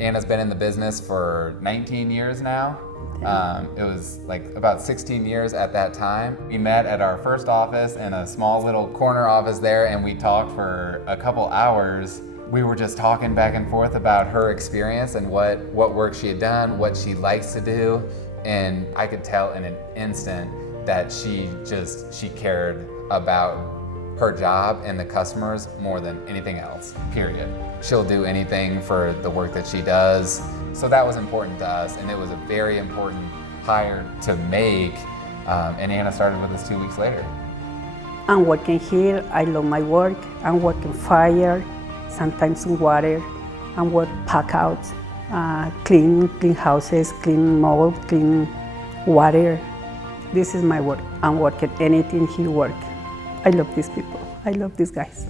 Anna's been in the business for 19 years now. It was like about 16 years at that time. We met at our first office in a small little corner office there, and we talked for a couple hours. We were just talking back and forth about her experience and what work she had done, what she likes to do, and I could tell in an instant that she cared about her job and the customers more than anything else, period. She'll do anything for the work that she does. So that was important to us, and it was a very important hire to make, and Anna started with us 2 weeks later. I'm working here, I love my work. I'm working fire, sometimes in water. I work pack out, clean houses, clean mold, clean water. This is my work. I'm working anything he work. I love these people. I love these guys.